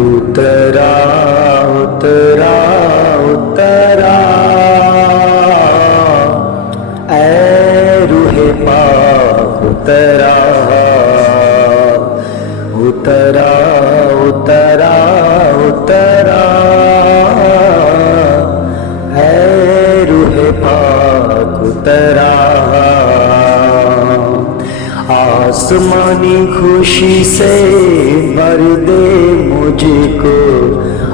उतरा उतरा उतरा ऐ रूहे पाक उतरा उतरा उतरा उतरा ऐ रूहे पाक उतरा। आसमानी खुशी से भर दे मुझको,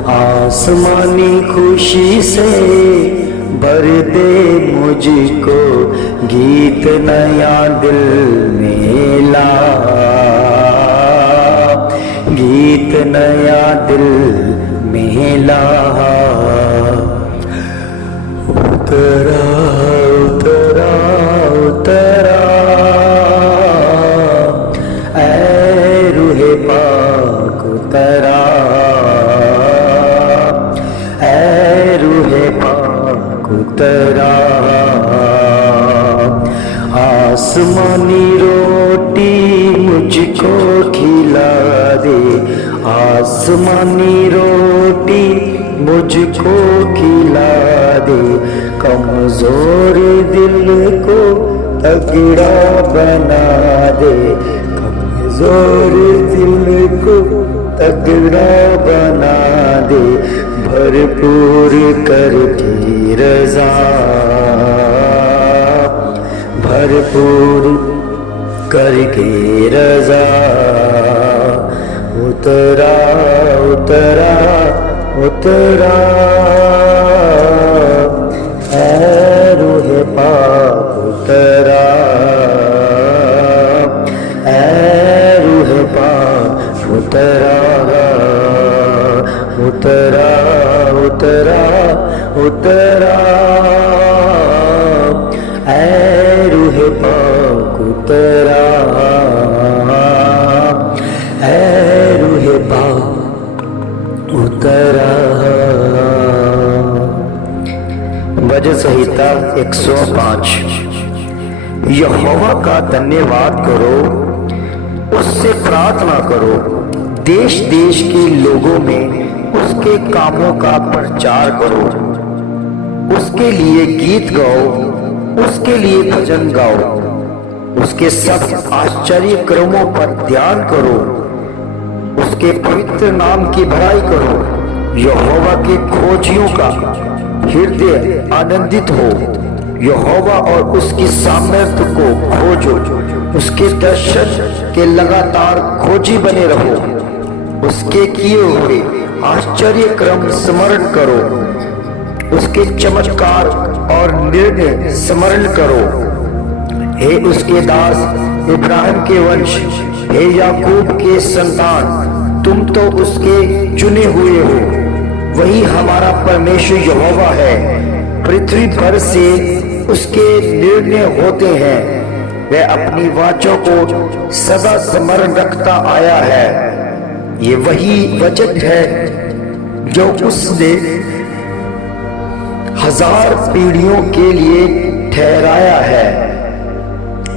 आसमानी खुशी से भर दे मुझको, गीत नया दिल में ला, गीत नया दिल में ला। उतरा उतरा उतरा ऐ रूहे पाक उतरा, ऐ रूहे पाक उतरा। आसमानी रोटी मुझको खिला दे, आसमानी रोटी मुझको खिला दे, कमजोर दिल को तगड़ा बना दे, कमजोर दिल को तगड़ा बना दे, भरपूर करके रज़ा, भरपूर करके रज़ा। उतरा उतरा उतरा ऐ रूहे पाक उतरा, ऐ रूहे पाक उतरा, उतरा उतरा उतरा ऐ रूहे पाक उतरा, ऐ रूहे पाक उतरा। भजन संहिता 105। यहोवा का धन्यवाद करो, उससे प्रार्थना करो, देश देश के लोगों में उसके कामों का प्रचार करो, उसके लिए गीत गाओ, उसके लिए भजन गाओ, उसके सब आश्चर्य कर्मों पर ध्यान करो, उसके पवित्र नाम की बड़ाई करो। यहोवा के खोजियों का हृदय आनंदित हो, यहोवा और उसकी सामर्थ्य को खोजो, उसके दर्शन के लगातार खोजी बने रहो, उसके किए हुए आश्चर्य क्रम स्मरण करो, उसके चमत्कार और निर्णय स्मरण करो। हे उसके दास इब्राहिम के वंश, हे याकूब के संतान, तुम तो उसके चुने हुए हो। वही हमारा परमेश्वर यहोवा है। पृथ्वी भर से उसके निर्णय होते हैं। वह अपनी वाचों को सदा स्मरण रखता आया है। ये वही वचन है जो उसने 1000 पीढ़ियों के लिए ठहराया है।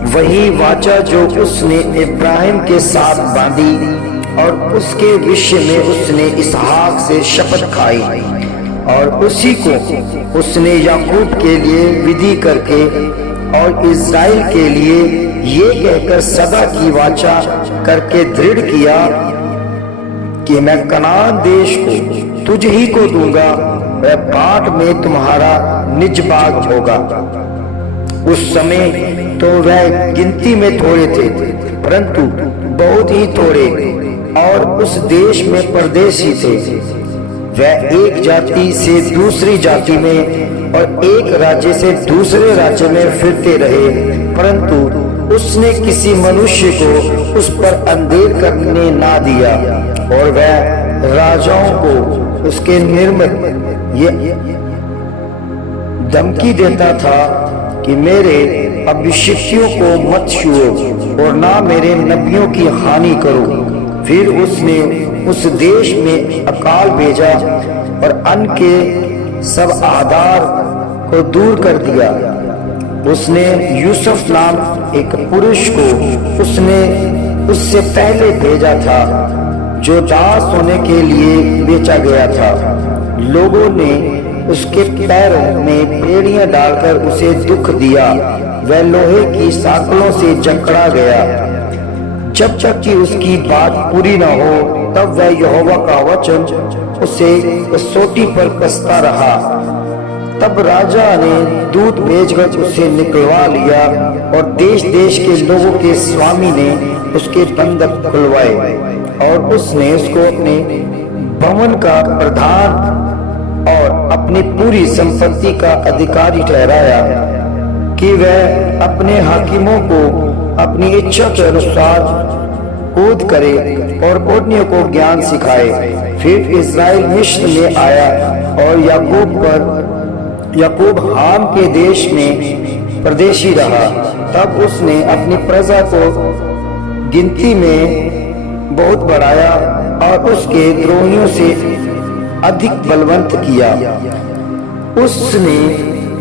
वही वाचा जो उसने इब्राहिम के साथ बांधी और उसके विषय में उसने इसहाक से शपथ खाई, और उसी को उसने याकूब के लिए विधि करके और इज़राइल के लिए ये कहकर सदा की वाचा करके दृढ़ किया कि मैं कनान देश को तुझ ही को दूंगा, वह बाट में तुम्हारा निज भाग होगा। उस समय तो वह गिनती में थोड़े थे, परंतु बहुत ही थोड़े, और उस देश में परदेशी थे। वह एक जाति से दूसरी जाति में और एक राज्य से दूसरे राज्य में फिरते रहे, परंतु उसने किसी मनुष्य को उस पर अंधेर करने ना दिया, और वह राजाओं को उसके निर्मित ये धमकी देता था कि मेरे अभिषिक्तों को मत छुओ और ना मेरे नबियों की हानि करो। फिर उसने उस देश में अकाल भेजा और अन्न के सब आधार को दूर कर दिया। उसने यूसुफ नाम एक पुरुष को उसने उससे पहले भेजा था, जो दास होने के लिए बेचा गया था। लोगों ने उसके पैरों में बेड़ियां डालकर उसे दुख दिया। वह लोहे की साँकलों से जकड़ा गया। जब तक कि उसकी बात पूरी न हो, तब वह यहोवा का वचन उसे सोटी पर कसता रहा। तब राजा ने दूत भेजकर उसे निकलवा लिया, और देश देश के लोगों के स्वामी ने उसके बंधक खुलवाए, और उसने उसको अपने भवन का प्रधान और अपनी पूरी संपत्ति का अधिकारी ठहराया कि वह अपने हाकिमों को अपनी इच्छा के अनुसार कूद करे और ओढ़नियों को ज्ञान सिखाए। फिर इज़राइल मिस्र में आया और याकूब हाम के देश में परदेशी रहा। तब उसने अपनी प्रजा को गिनती में बहुत बढ़ाया और उसके द्रोहियों से अधिक बलवंत किया। उसने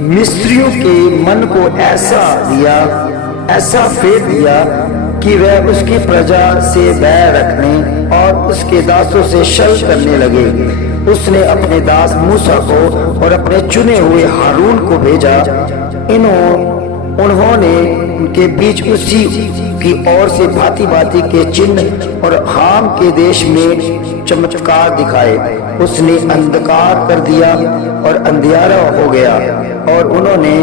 मिस्रियों के मन को ऐसा फेर दिया कि वह उसकी प्रजा से बैर रखने और उसके दासों से छल करने लगे। उसने अपने दास मूसा को और अपने चुने हुए हारून को भेजा। उन्होंने उनके बीच उसी की ओर से भांति भांति के चिन्ह और हाम के देश में चमत्कार दिखाए। उसने अंधकार कर दिया और अंधियारा हो गया, और उन्होंने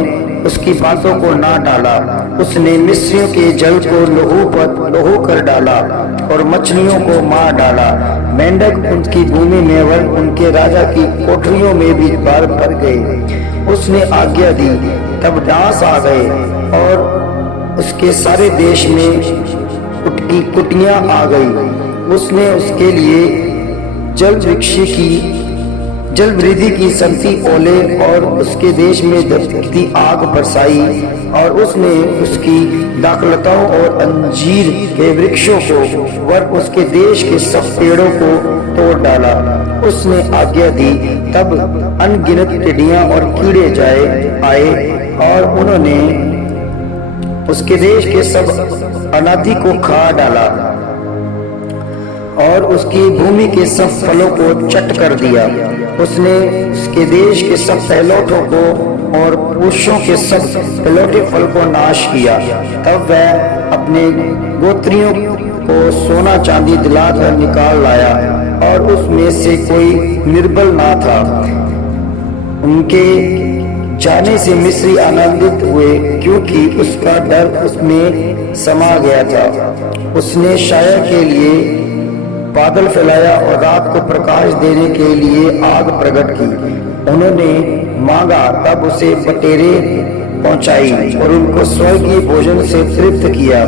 उसकी बातों को ना डाला। उसने मिस्रियों के जल को लहू कर डाला और मछलियों को मार डाला। मेंढक उनकी भूमि में व उनके राजा की कोठरियों में भी भर गए। उसने आज्ञा दी, तब डांस आ गए, और उसके सारे देश में कुटियां आ गई। उसने उसके लिए जल वृद्धि की संति ओले और उसके देश में दबकती आग बरसाई, और उसने उसकी दाखलताओं और अंजीर के वृक्षों को व उसके देश के सब पेड़ों को तोड़ डाला। उसने आज्ञा दी, तब अनगिनत टिड्डियां और कीड़े आए, और उन्होंने उसके देश के सब अनादि को खा डाला और उसकी भूमि के सब फलों को चट कर दिया। उसने उसके देश के सब पहलौठों को और पुरुषों के सब पहलौठे फल को नाश किया। तब वह अपने गोत्रियों को सोना चांदी दिलाकर निकाल लाया, और उसमें से कोई निर्बल ना था। उनके जाने से मिस्री आनंदित हुए, क्योंकि उसका डर उसमें समा गया था। उसने शाया के लिए बादल फैलाया और रात को प्रकाश देने के लिए आग प्रकट की। उन्होंने मांगा, तब उसे बटेरे पहुंचाई और उनको स्वर्गीय भोजन से तृप्त किया।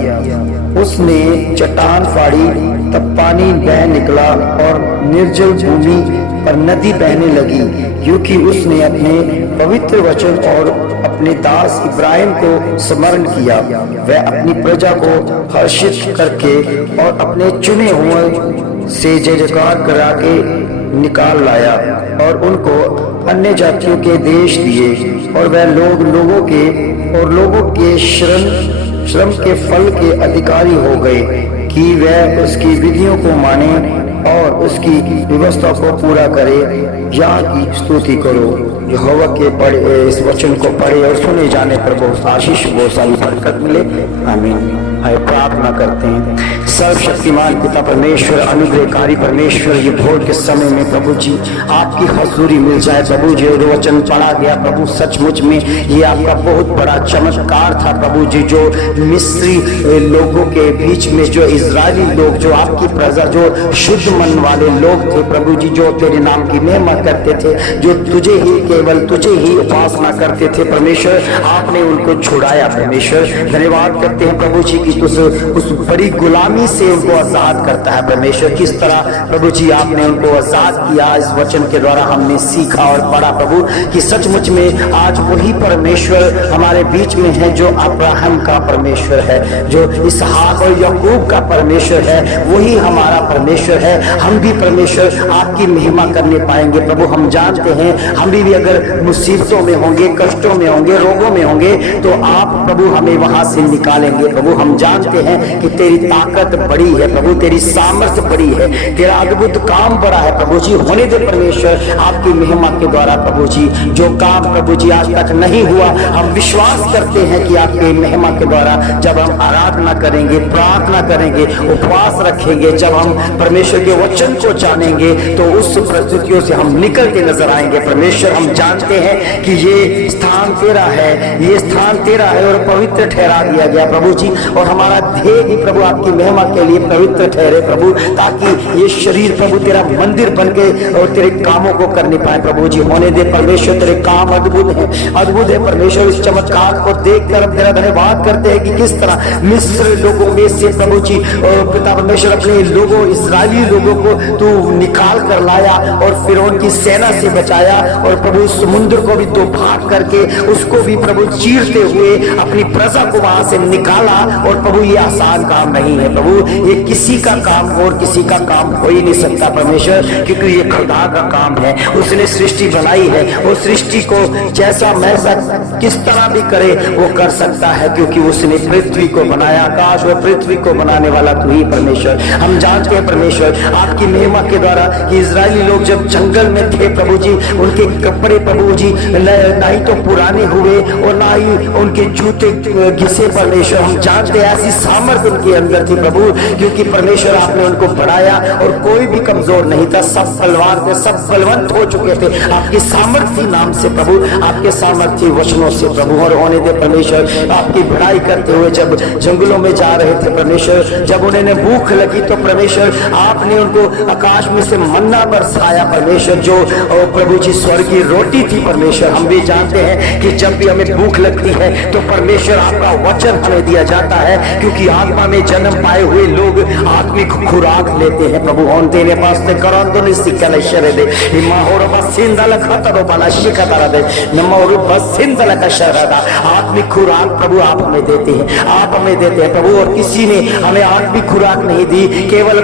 उसने चट्टान फाड़ी, तब पानी बह निकला और निर्जल भूमि पर नदी बहने लगी, क्योंकि उसने अपने पवित्र वचन और अपने दास इब्राहिम को स्मरण किया। वह अपनी प्रजा को हर्षित करके और अपने चुने हुए से जय जयकार करा के निकाल लाया और उनको अन्य जातियों के देश दिए। और वह लोगों के श्रम के फल के अधिकारी हो गए कि वह उसकी विधियों को माने और उसकी व्यवस्था को पूरा करे। यहाँ की स्तुति करो। यहोवा के पढ़े इस वचन को पढ़े और सुने जाने पर बहुत आशीष, बहुत सारी बरकत मिले। आमीन। आइए प्रार्थना करते हैं। सर्वशक्तिमान पिता परमेश्वर, अनुग्रहकारी परमेश्वर, ये भोर के समय में प्रभु जी आपकी हजूरी मिल जाए। प्रभु जी जो वचन पढ़ा गया प्रभु, सचमुच में ये आपका बहुत बड़ा चमत्कार था प्रभु जी। जो मिस्री लोगों के बीच में जो इजरायली लोग, जो आपकी प्रजा, जो शुद्ध मन वाले लोग थे प्रभु जी, जो तेरे नाम की महिमा करते थे, जो केवल तुझे ही उपासना करते थे परमेश्वर, आपने उनको छुड़ाया परमेश्वर। धन्यवाद करते हैं प्रभु जी की उस बड़ी गुलामी से उनको आजाद करता है परमेश्वर। किस तरह प्रभु जी आपने उनको आजाद किया, इस वचन के द्वारा हमने सीखा और पढ़ा प्रभु कि सचमुच में आज वही परमेश्वर हमारे बीच में है जो अब्राहम का परमेश्वर है, जो इसहाक और याकूब का परमेश्वर है, वही हमारा परमेश्वर है। हम भी परमेश्वर आपकी महिमा करने पाएंगे प्रभु। हम जानते हैं हम भी अगर मुसीबतों में होंगे, कष्टों में होंगे, रोगों में होंगे, तो आप प्रभु हमें वहां से निकालेंगे प्रभु। हम जानते हैं कि तेरी ताकत बड़ी है प्रभु, तेरी सामर्थ्य बड़ी है, तेरा अद्भुत काम बड़ा है प्रभु जी। होने दे परमेश्वर आपकी महिमा के द्वारा प्रभु जी, जो काम प्रभु जी आज तक नहीं हुआ, हम विश्वास करते हैं कि आपकी महिमा के द्वारा जब हम आराधना करेंगे, प्रार्थना करेंगे, उपवास रखेंगे, जब हम परमेश्वर के वचन को जानेंगे, तो उस परिस्थितियों से हम निकलते नजर आएंगे परमेश्वर। हम जानते हैं कि ये स्थान तेरा है, ये स्थान तेरा है और पवित्र ठहरा दिया गया प्रभु जी। और हमारा ध्येय भी प्रभु आपकी महिमा के लिए पवित्र ठहरे प्रभु, ताकि ये शरीर प्रभु तेरा मंदिर बन के और तेरे कामों को करने पाए प्रभु जी। होने दे परमेश्वर, तेरे काम अद्भुत है, अद्भुत है परमेश्वर। इस चमत्कार को देखकर हम तेरा धन्यवाद करते हैं कि किस तरह मिस्र लोगों में से प्रभु जी और पिता परमेश्वर अपने लोगों, इस्राएली लोगों को तू निकाल कर लाया और फिर उनकी सेना से बचाया और प्रभु समुद्र को भी दो भाग करके उसको भी प्रभु चीरते हुए अपनी प्रजा को वहां से निकाला। और प्रभु ये आसान काम नहीं है प्रभु, ये किसी का काम और किसी का काम हो ही नहीं सकता परमेश्वर, क्योंकि ये खुदा का काम है। उसने सृष्टि बनाई है, वो सृष्टि को जैसा मैसा किस तरह भी करे वो कर सकता है, क्योंकि उसने पृथ्वी को बनाया। आकाश और पृथ्वी को बनाने वाला तू ही परमेश्वर। हम जानते हैं परमेश्वर आपकी महिमा के द्वारा कि इजरायली लोग जब जंगल में थे प्रभु जी, उनके कपड़े प्रभु जी ना ही तो पुराने हुए और ना ही उनके जूते घिसे परमेश्वर। हम जानते हैं ऐसी सामर्थ्य उनके अंदर थी प्रभु, क्योंकि परमेश्वर आपने उनको बढ़ाया और कोई भी कमजोर नहीं था, सब बलवान थे, सब बलवंत हो चुके थे आपकी सामर्थ्य नाम से प्रभु, आपके सामर्थ्य वचनों से प्रभु। और होने दे परमेश्वर आपकी बढ़ाई करते हुए जब जंगलों में जा रहे थे परमेश्वर, जब उन्हें भूख लगी तो परमेश्वर आपने उनको आकाश में से मन्ना बरसाया परमेश्वर, जो प्रभु जी स्वर्ग की रोटी थी परमेश्वर। हम भी जानते हैं कि जब भी हमें भूख लगती है तो परमेश्वर आपका वचन हमें दिया जाता है, क्योंकि आत्मा में जन्म पाए हुए लोग आत्मिक खुराक लेते हैं प्रभु। हम तेरे पास से करंदो निसिकल शरदे माहोर बसिंदल खतरो बला शिकतरा दे नमोर बसिंदल का शरदा। आत्मिक खुराक प्रभु आप हमें देते हैं, आप हमें देते हैं प्रभु, और किसी ने हमें आत्मिक खुराक नहीं दी, केवल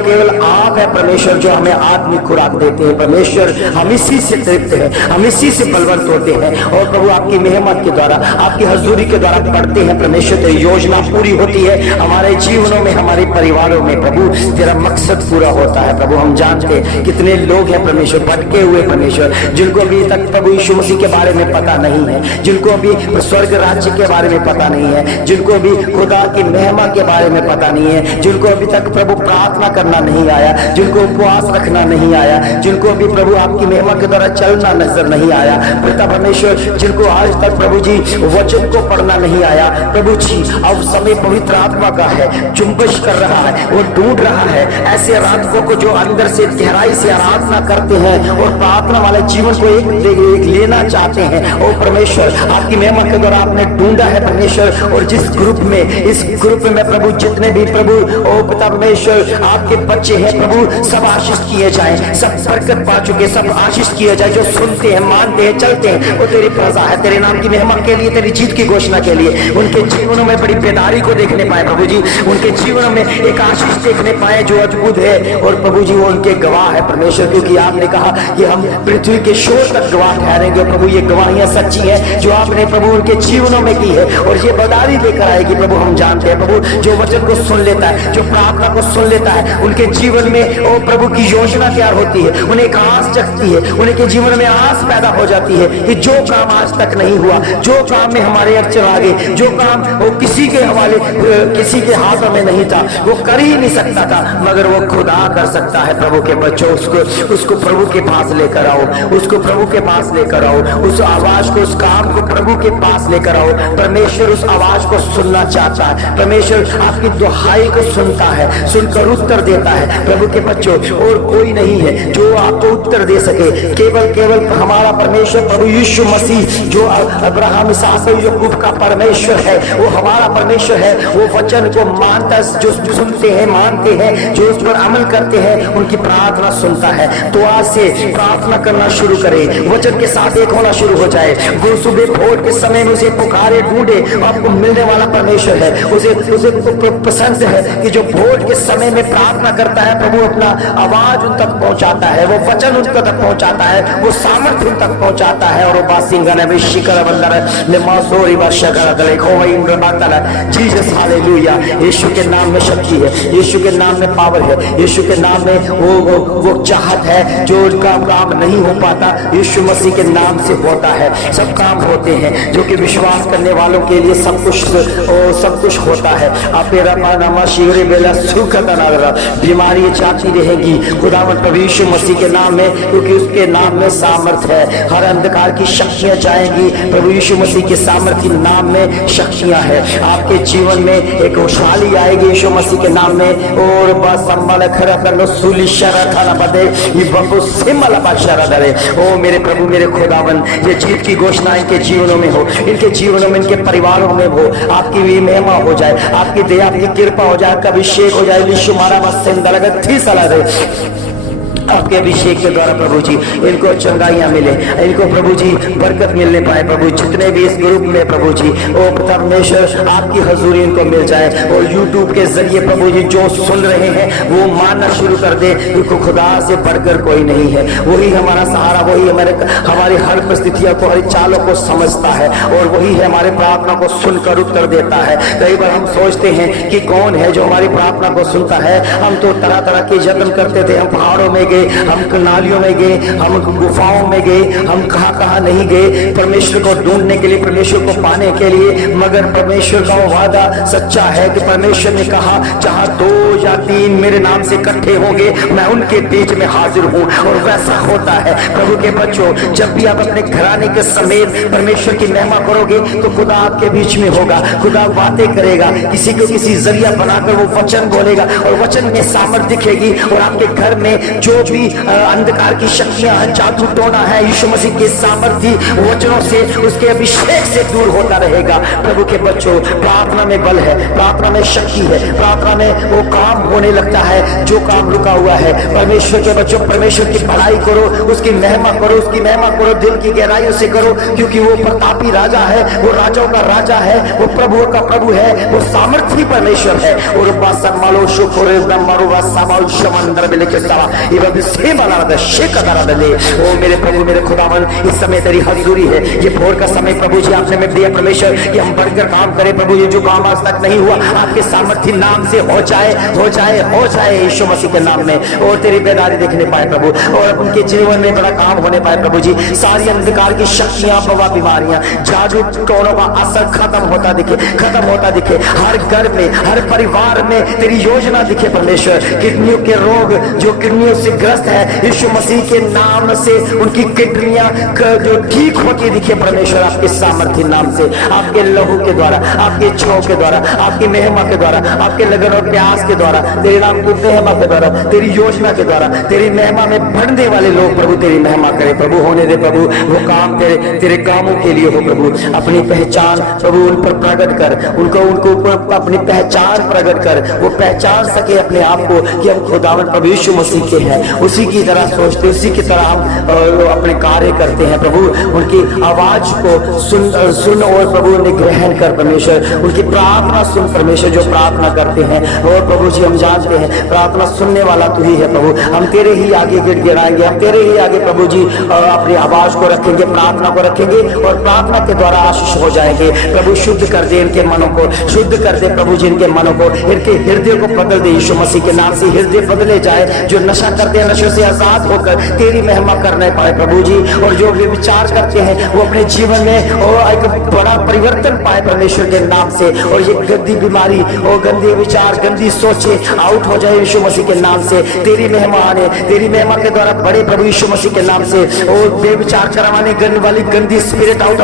आप है परमेश्वर जो हमें आत्मिक खुराक देते हैं परमेश्वर। हम इसी से तृप्त हैं, हम इसी से बलवंत होते हैं और प्रभु आपकी मेहमत के द्वारा, आपकी हजूरी के द्वारा पढ़ते हैं परमेश्वर, तेरी योजना पूरी होती है हमारे जीवनों में, हमारे परिवारों में प्रभु, तेरा मकसद पूरा होता है प्रभु। हम जानते हैं कितने लोग हैं परमेश्वर भटके हुए परमेश्वर, जिनको अभी तक प्रभु यीशु मसीह के बारे में पता नहीं है, जिनको अभी स्वर्ग राज्य के बारे में पता नहीं है, जिनको अभी खुदा की महिमा के बारे में पता नहीं है, जिनको अभी तक प्रभु प्रार्थना करना नहीं आया, जिनको उपवास रखना नहीं आया, जिनको अभी प्रभु आपकी महिमा के द्वारा चलना नजर नहीं आया पिता परमेश्वर, जिनको आज तक प्रभु जी वचन को पढ़ना नहीं आया आया प्रभु जी। अब समय पवित्र आत्मा का है, जुम्बिश कर रहा है, वो ढूंढ रहा है ऐसे आराधकों को जो अंदर से गहराई से आराधना करते हैं और प्रार्थना वाले जीवन को एक लेना चाहते हैं। ओ परमेश्वर, आपकी महिमा के द्वारा आपने ढूंढा है परमेश्वर। और जिस ग्रुप में, इस ग्रुप में प्रभु जितने भी प्रभु ओ पिता परमेश्वर आपके बच्चे हैं प्रभु, सब आशीष किए जाए, सब बरकत पा चुके सब आशीष किए जाए। जो सुनते हैं, मानते हैं, चलते हैं, वो तेरी प्रजा है। तेरे नाम की महिमा के लिए, तेरी जीत की घोषणा के लिए उनके जीवनों में बड़ी बेदारी को देखने पाए प्रभु जी, उनके जीवनों में एक आशीष देखने पाए जो अद्भुत है। और प्रभु जी वो उनके गवाह है परमेश्वर, क्योंकि आपने कहा कि हम पृथ्वी के शोर तक गवाह ठहरेंगे प्रभु। ये गवाहियां सच्ची हैं जो आपने प्रभु उनके जीवनों में की है, और ये बदारी लेकर आएगी प्रभु। हम जानते हैं प्रभु, जो वचन को सुन लेता है, जो प्रार्थना को सुन लेता है, उनके जीवन में ओ प्रभु की योजना तैयार होती है, उन्हें एक आस जगती है, उनके जीवन में आस पैदा हो जाती है कि जो काम आज तक नहीं हुआ, जो काम में हमारे अड़चन आ गई, जो काम वो किसी के हवाले, किसी के हाथों में नहीं था, वो कर ही नहीं सकता था, मगर वो खुदा कर सकता है। प्रभु के बच्चों, उसको प्रभु के पास लेकर आओ, उसको प्रभु के पास लेकर आओ, उस आवाज को, उस काम को प्रभु के पास लेकर आओ। परमेश्वर उस आवाज को सुनना चाहता है, परमेश्वर आपकी दुहाई को सुनता है, सुनकर उत्तर देता है। प्रभु के बच्चों, और कोई नहीं है जो आपको उत्तर दे सके, केवल हमारा परमेश्वर प्रभु यीशु मसीह, जो अब्राहम, इसहाक, याकूब का परमेश्वर है, वो हमारा परमेश्वर है। वो वचन को मानता, जो सुनते हैं, मानते हैं, जो उस पर अमल करते हैं, उनकी प्रार्थना सुनता है। तो आज से प्रार्थना करना शुरू करें, वचन के साथ एक होना शुरू हो जाए। वो सुबह भोर के समय में उसे पुकारे, ढूंढे, आपको मिलने वाला परमेश्वर है। उसे पसंद है कि जो भोर के समय में प्रार्थना करता है, प्रभु अपना आवाज उन तक पहुंचाता है, वो वचन उन तक पहुंचाता है, वो सामर्थ्य उन तक पहुंचाता है। और वो बासिंगन में शिकर बंदर में मासोरी बादशाह गले खोवा इंद्र बातला। Jesus hallelujah. यीशु के नाम में शक्ति है, यीशु के नाम में पावर है, यीशु के नाम में वो चाहत है। जो उनका काम नहीं हो पाता, यीशु मसीह के नाम से होता है। सब काम होते हैं जो कि विश्वास करने वालों के लिए सब कुछ होता है। आप नामा शीघ्र बेला सुख बीमारी जाती रहेगी खुदावंद प्रभु यीशु मसीह के नाम में, क्योंकि उसके नाम में सामर्थ्य है। हर अंधकार की शक्तियां जाएंगी प्रभु यीशु मसीह के सामर्थ्य नाम में शक्तियां है। आपके जीवन में एक खुशहाली आएगी यीशु मसीह के नाम में। और बस संबल खरा करनो सुली शरा खाना बदे ये बबू सिमला बादशाह दरे। ओ मेरे प्रभु, मेरे खुदावन, ये जीत की घोषणा इनके जीवनों में हो, इनके जीवनों में, इनके परिवारों में हो। आपकी भी महिमा हो जाए, आपकी दया, आपकी कृपा हो जाए, आपका अभिषेक हो जाए। यीशु मारा मत सिंदलगत थी सलाह दे आपके अभिषेक के द्वारा प्रभु जी इनको चंगाइयां मिले, इनको प्रभु जी बरकत मिलने पाए। प्रभु जितने भी इस ग्रुप में प्रभु जी ओ परमेश्वर आपकी हजूरी इनको मिल जाए। और यूट्यूब के जरिए प्रभु जी जो सुन रहे हैं वो मानना शुरू कर दे, क्योंकि खुदा से बढ़कर कोई नहीं है। वही हमारा सहारा, वही हमारी हर परिस्थितियों को, हर चालों को समझता है, और वही है हमारे प्रार्थना को सुनकर उत्तर देता है। कई बार हम सोचते हैं कि कौन है जो हमारी प्रार्थना को सुनता है। हम तो तरह तरह के यत्न करते थे, हम पहाड़ों में गए, हम नालियों में गए, हम गुफाओं में गए, हम कहां नहीं गए परमेश्वर को ढूंढने के लिए, परमेश्वर को पाने के लिए। मगर परमेश्वर का वो वादा सच्चा है कि परमेश्वर ने कहा जहां 2 या 3 मेरे नाम से इकट्ठे होंगे, मैं उनके बीच में हाजिर हूं। और वैसा होता है प्रभु के बच्चों। जब भी आप अपने घराने के समेत परमेश्वर की महिमा करोगे तो खुदा आपके बीच में होगा, खुदा बातें करेगा, किसी को किसी जरिया बनाकर वो वचन बोलेगा, और वचन में सामर्थ दिखेगी। और आपके घर में जो भी अंधकार की शक्तियां, जादू टोना है, यीशु मसीह के सामर्थ्य वचनों से, उसके अभिषेक से दूर होता रहेगा। प्रभु के बच्चों, प्रार्थना में बल है, प्रार्थना में शक्ति है, प्रार्थना में वो काम होने लगता है जो काम रुका हुआ है। परमेश्वर के बच्चों, परमेश्वर की पढ़ाई करो, उसकी महिमा करो, उसकी महिमा करो, दिल की गहराइयों से करो, क्योंकि वो प्रतापी राजा है, वो राजाओं का राजा है, वो प्रभुओं का प्रभु है, वो सामर्थ्य परमेश्वर है। और बासमालो शुक्र ब्रह्मरु वासमाल शमंदर में लेके सवा ओ मेरे प्रभु, मेरे खुदावन, इस समय तेरी हजूरी है। ये भोर का समय प्रभु जी आपने में दिया परमेश्वर कि हम बढ़कर काम करें प्रभु। ये जो काम आज तक नहीं हुआ आपके सामर्थ्य नाम से हो जाए, हो जाए, हो जाए यीशु मसीह के नाम में। और तेरी बेदारी देखने पाए प्रभु, और उनके जीवन में बड़ा काम होने पाए प्रभु जी। सारी अंधकार की शक्तियां, बवा बीमारियां, जादू टोनों का असर खत्म होता दिखे, खत्म होता दिखे। हर घर में, हर परिवार में तेरी योजना दिखे परमेश्वर। किडनियों के रोग जो किडनियों से ग्रस्त है, यीशु मसीह के नाम से उनकी किडनियां जो ठीक होती दिखे परमेश्वर, आपके सामर्थ्य नाम से, आपके लहू के द्वारा, आपके इच्छाओं के द्वारा, आपकी महिमा के द्वारा, आपके लगन और प्यास के द्वारा, तेरे नाम की महिमा के द्वारा, तेरी योजना के द्वारा, तेरी महिमा में बढ़ने वाले लोग प्रभु तेरी महिमा करे प्रभु। होने दे प्रभु वो काम तेरे कामों के लिए हो प्रभु। अपनी पहचान प्रभु उन पर प्रकट कर, उनको अपनी पहचान प्रकट कर, वो पहचान सके अपने आप को कि हम खुदावंद प्रभु यीशु मसीह के हैं। उसी की तरह सोचते, उसी की तरह हम अपने कार्य करते हैं प्रभु। उनकी आवाज को सुन और प्रभु उन्हें ग्रहण कर परमेश्वर, उनकी प्रार्थना सुन परमेश्वर जो प्रार्थना करते हैं। और प्रभु जी हम जानते हैं प्रार्थना सुनने वाला तू ही है प्रभु। हम तेरे ही आगे गिड़गिड़ाएंगे, हम तेरे ही आगे प्रभु जी अपनी आवाज को रखेंगे, प्रार्थना को रखेंगे और प्रार्थना के द्वारा आशीष हो जाएंगे प्रभु। शुद्ध कर दे इनके मनों को, शुद्ध कर दे प्रभु जी इनके मनों को, इनके हृदय को बदल दे यीशु मसीह के नाम से। हृदय बदले जाए, जो नशा करते हैं नशे से आजाद होकर तेरी महिमा करने पाए प्रभु जी। और जो भी विचार करते हैं वो अपने जीवन में और एक बड़ा परिवर्तन पाए परमेश्वर के नाम से। और ये गंदी बीमारी और गंदे विचार, गंदी सोचे आउट हो जाए यीशु मसीह के नाम से। तेरी महिमा आने, तेरी महिमा के द्वारा बड़े प्रभु यीशु मसीह के नाम से। और बेविचार करवाने गंद वाली गंदी स्पिरिट आउट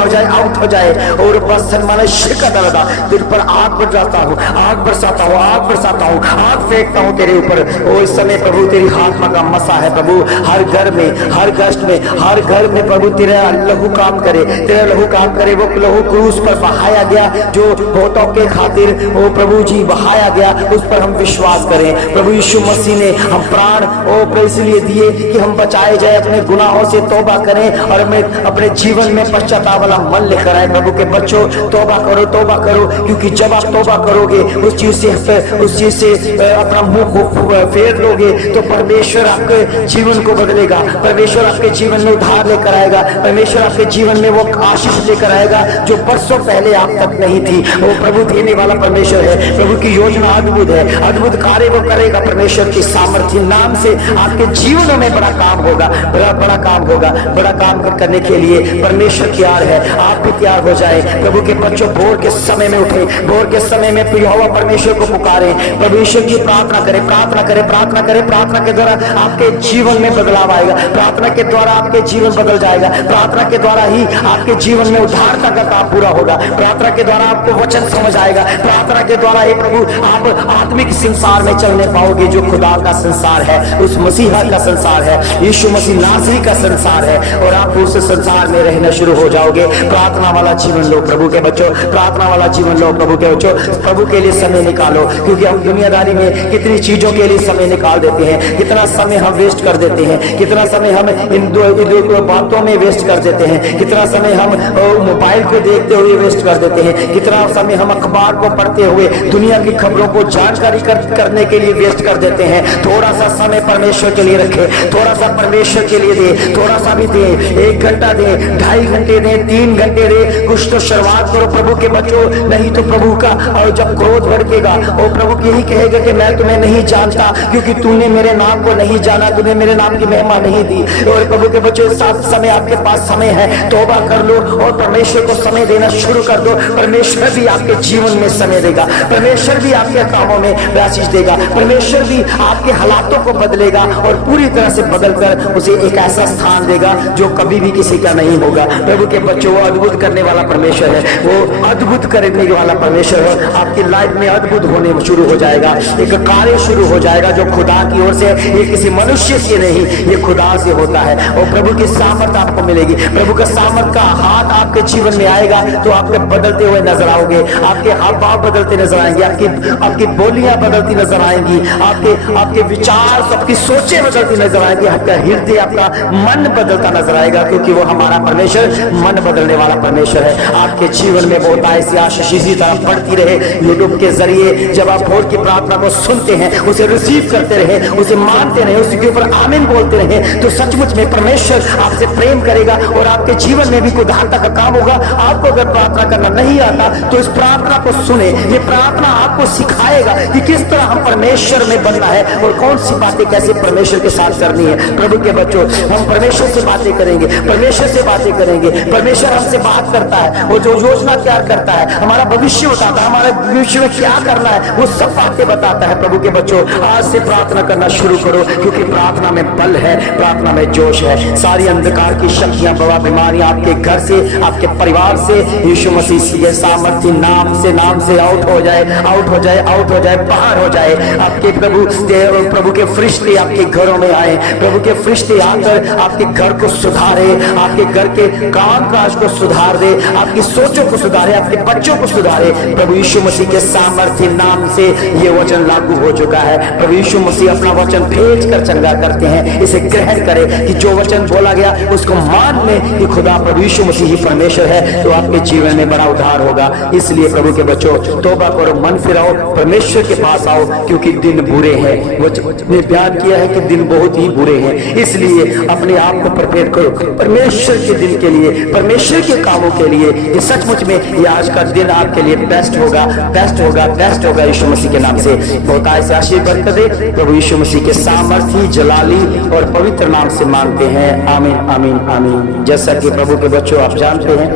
हो जाए और बस माने शिकत लगा दिल पर आग बरसाता हूँ, आग बरसाता हूँ, आग बरसाता हूँ, आग फेंकता हूँ तेरे ऊपर। और इस समय प्रभु तेरी हाथ का मसा है प्रभु। हर घर में, हर कष्ट में, हर घर में प्रभु तेरा लहू काम करे, तेरा लहू काम करे। वो लहू क्रूस पर बहाया गया जो बहुतों के खातिर वो प्रभु जी बहाया गया, उस पर हम विश्वास करें प्रभु। यीशु मसीह ने हम प्राण ओ इसलिए दिए कि हम बचाए जाए, अपने गुनाहों से तौबा करें और हमें अपने जीवन में पश्चाताप वाला मन लेकर आए। प्रभु के बच्चों तौबा करो, तौबा करो, क्योंकि जब आप तौबा करोगे उस चीज से अपना मुंह को फेर लोगे तो परमेश्वर आपके जीवन को बदलेगा, परमेश्वर आपके जीवन में उद्धार लेकर आएगा, परमेश्वर आपके जीवन में वो आशीष लेकर आएगा जो बरसों पहले आप तक नहीं थी। वो प्रभु देने वाला परमेश्वर है। प्रभु की योजना अद्भुत है, अद्भुत कार्य वो करेगा परमेश्वर की सामर्थ्य नाम से। आपके जीवनों में बड़ा काम होगा, बड़ा काम होगा। बड़ा काम करने के लिए परमेश्वर तैयार है, आप भी तैयार हो जाए। प्रभु के बच्चों भोर के समय में उठे, भोर के समय में यहोवा परमेश्वर को पुकारे, परमेश्वर की प्रार्थना करें, प्रार्थना करें, प्रार्थना करें। प्रार्थना के द्वारा आपके जीवन में बदलाव आएगा, प्रार्थना के द्वारा आपके जीवन बदल जाएगा, प्रार्थना के द्वारा ही आपके जीवन में उद्धारता का काम पूरा होगा, प्रार्थना के द्वारा आपको वचन समझ आएगा, प्रार्थना के द्वारा हे प्रभु आप आत्मिक संसार में चलने पाओगे जो खुदा का संसार है, उस मसीहा का संसार है, यीशु मसीह नासरी का संसार है। और आप उस संसार में रहना शुरू हो जाओगे। प्रार्थना वाला जीवन लो प्रभु के बच्चों, प्रार्थना वाला जीवन लो प्रभु के बच्चों। प्रभु के लिए समय निकालो, क्योंकि हम दुनियादारी में कितनी चीजों के लिए समय निकाल देते हैं, कितना समय हम वेस्ट कर देते हैं, कितना समय हम इन दो बातों में वेस्ट कर देते हैं, कितना समय हम मोबाइल को देखते हुए वेस्ट कर देते हैं, कितना समय हम अखबार को पढ़ते हुए दुनिया की खबरों को जानकारी करने के लिए वेस्ट कर देते हैं। थोड़ा सा समय परमेश्वर के लिए रखे, थोड़ा सा परमेश्वर के लिए दे, थोड़ा सा भी दे, 1 घंटा दे, 2.5 घंटे दे, 3 घंटे दे, कुछ तो शुरुआत करो प्रभु के बच्चों। नहीं तो प्रभु का और जब क्रोध भड़केगा और प्रभु यही कहेगा कि मैं तुम्हें नहीं जानता, क्योंकि तूने मेरे नाम को नहीं जाना, तूने मेरे नाम की महिमा नहीं दी। और प्रभु के बच्चों साथ समय आपके पास समय है, तौबा कर लो और परमेश्वर को समय देना शुरू कर दो। परमेश्वर भी आपके जीवन में समय देगा, परमेश्वर भी आपके कामों में आशीष देगा, परमेश्वर भी आपके हालातों को बदलेगा और पूरी तरह से बदलकर उसे एक ऐसा स्थान देगा जो कभी भी किसी का नहीं होगा। प्रभु के बच्चों वो अद्भुत करने वाला परमेश्वर है, वो अद्भुत करने वाला परमेश्वर है। आपकी लाइफ में अद्भुत होने शुरू हो जाएगा, एक कार्य शुरू हो जाएगा जो खुदा की ओर से, ये किसी मनुष्य से नहीं, ये खुदा से होता है। और प्रभु की सामर्थ आपको मिलेगी, प्रभु का सामर्थ का हाथ आपके जीवन में आएगा तो आपके बदलते हुए नजर आओगे, आपके हाव भाव बदलते नजर आएंगे, आपकी बोलियां बदलती नजर आएंगी, आपके विचार, सबकी सोचें बदलती नजर आएंगी, आपका हृदय, आपका मन बदलता नजर आएगा, क्योंकि वो हमारा परमेश्वर मन बदलने वाला परमेश्वर है। आपके जीवन में बहुत ऐसी आशीष इसी तरह बढ़ती रहे। यूट्यूब के जरिए जब आप भोर की प्रार्थना को सुनते हैं, उसे रिसीव करते रहे, उसे मानते रहे, उसके ऊपर आमीन बोलते रहे, तो सचमुच में परमेश्वर आपसे प्रेम करेगा और आपके जीवन में भी उद्धारता का काम होगा। आपको अगर प्रार्थना करना नहीं आता तो इस प्रार्थना को सुने, ये प्रार्थना आप आपको सिखाएगा कि किस तरह हम परमेश्वर में बनना है और कौन सी बातें कैसे परमेश्वर के साथ करनी है। प्रभु के बच्चों, हम परमेश्वर से बातें करेंगे, परमेश्वर से बातें करेंगे। परमेश्वर हमसे बात करता है, वो जो योजना तैयार करता है, हमारा भविष्य बताता है, हमारे भविष्य में क्या करना है, वो सब बातें बताता है। प्रभु के बच्चों, आज से प्रार्थना करना शुरू करो, क्योंकि प्रार्थना में बल है, प्रार्थना में जोश है। सारी अंधकार की शक्तियां, बवा बीमारियां आपके घर से, आपके परिवार से यीशु मसीह के सामर्थ्य नाम से आउट हो जाए, आउट हो जाए, आउट हो जाए, बाहर हो जाए। आपके प्रभु के फरिश्ते आपके घरों में आए, प्रभु के फरिश्ते आकर आपके घर को सुधारे, आपके घर के काम काज को सुधार दे, आपकी सोचों को सुधारे, आपके बच्चों को सुधारे। प्रभु यीशु मसीह के सामर्थ्य नाम से ये वचन लागू हो चुका है। प्रभु यीशु मसीह अपना वचन भेज कर चंगा करते हैं। इसे ग्रहण करें कि जो वचन बोला गया उसको मान लें कि खुदा प्रभु यीशु मसीह ही परमेश्वर है, तो आपके जीवन में बड़ा उद्धार होगा। इसलिए प्रभु के बच्चों, तौबा करो, मन फिराओ, परमेश्वर के पास आओ, क्योंकि दिन बुरे हैं। वचन बयान किया है कि दिन बहुत ही बुरे हैं। इसलिए अपने आप को प्रिपेयर करो परमेश्वर के दिन के लिए, परमेश्वर के कामों के लिए। ये सचमुच में ये आज का दिन आपके लिए बेस्ट होगा, बेस्ट होगा, बेस्ट होगा। यीशु मसीह के नाम से बहुतायत से आशीर्वाद बरकत दे। प्रभु यीशु मसीह के सामर्थी, जलाली और पवित्र नाम से मांगते हैं, आमीन, आमीन, आमीन। जैसा कि प्रभु के बच्चों आप जानते हैं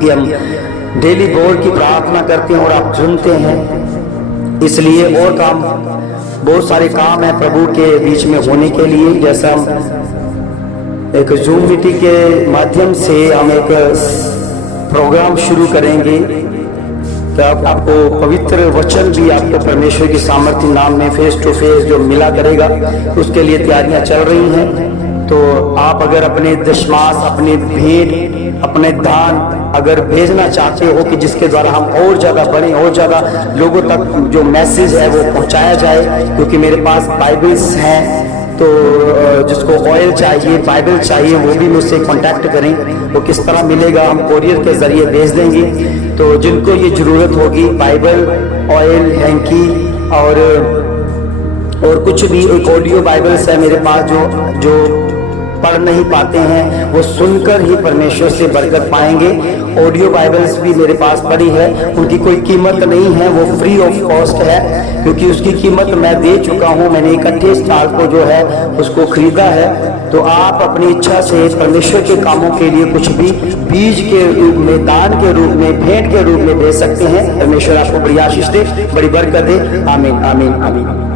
कि हम डेली बोर्ड की प्रार्थना करते हैं और आप सुनते हैं, इसलिए और काम, बहुत सारे काम है प्रभु के बीच में होने के लिए। जैसा हम एक जूम मीटिंग के माध्यम से हम एक प्रोग्राम शुरू करेंगे, तो आपको पवित्र वचन भी आपको परमेश्वर की सामर्थ्य नाम में फेस टू फेस जो मिला करेगा, उसके लिए तैयारियां चल रही हैं। तो आप अगर अपने दशमास, अपने भेंट, अपने दान अगर भेजना चाहते हो कि जिसके द्वारा हम और ज्यादा बढ़ें, और ज्यादा लोगों तक जो मैसेज है वो पहुंचाया जाए, क्योंकि मेरे पास बाइबल्स हैं, तो जिसको ऑयल चाहिए, बाइबल चाहिए, वो भी मुझसे कांटेक्ट करें। वो किस तरह मिलेगा, हम कोरियर के जरिए भेज देंगे। तो जिनको ये जरूरत होगी, बाइबल, ऑयल, हैंकी और कुछ भी, एक ऑडियो बाइबल्स है मेरे पास जो पढ़ नहीं पाते हैं, वो सुनकर ही परमेश्वर से बरकत पाएंगे। ऑडियो बाइबल्स भी मेरे पास पड़ी है, उनकी कोई कीमत नहीं है, वो फ्री ऑफ कॉस्ट है, क्योंकि उसकी कीमत मैं दे चुका हूँ। मैंने 31 साल को जो है उसको खरीदा है। तो आप अपनी इच्छा से परमेश्वर के कामों के लिए कुछ भी बीज के रूप में, दान के रूप में, भेंट के रूप में दे सकते हैं। परमेश्वर आपको बड़ी आशीष दे, बड़ी बरकत दे। आमीन, आमीन, आमीन।